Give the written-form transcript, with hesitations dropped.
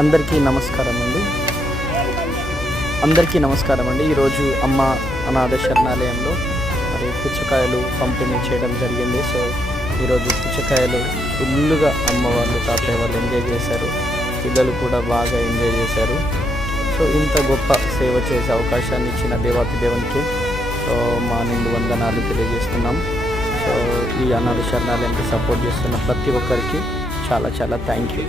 అందరికీ నమస్కారం అండి. ఈరోజు అమ్మ అనాథ శరణాలయంలో మరి పుచ్చకాయలు పంపిణీ చేయడం జరిగింది. సో ఈరోజు పుచ్చకాయలు ఫుల్గా అమ్మ వాళ్ళు తాతయ్య వాళ్ళు ఎంజాయ్ చేశారు, పిల్లలు కూడా బాగా ఎంజాయ్ చేశారు. సో ఇంత గొప్ప సేవ చేసే అవకాశాన్ని ఇచ్చిన దేవాతి దేవునికి సో మా నిండు వందనాలు తెలియజేస్తున్నాం. సో ఈ అనాథ శరణాలయానికి సపోర్ట్ చేస్తున్న ప్రతి ఒక్కరికి చాలా చాలా థ్యాంక్ యూ.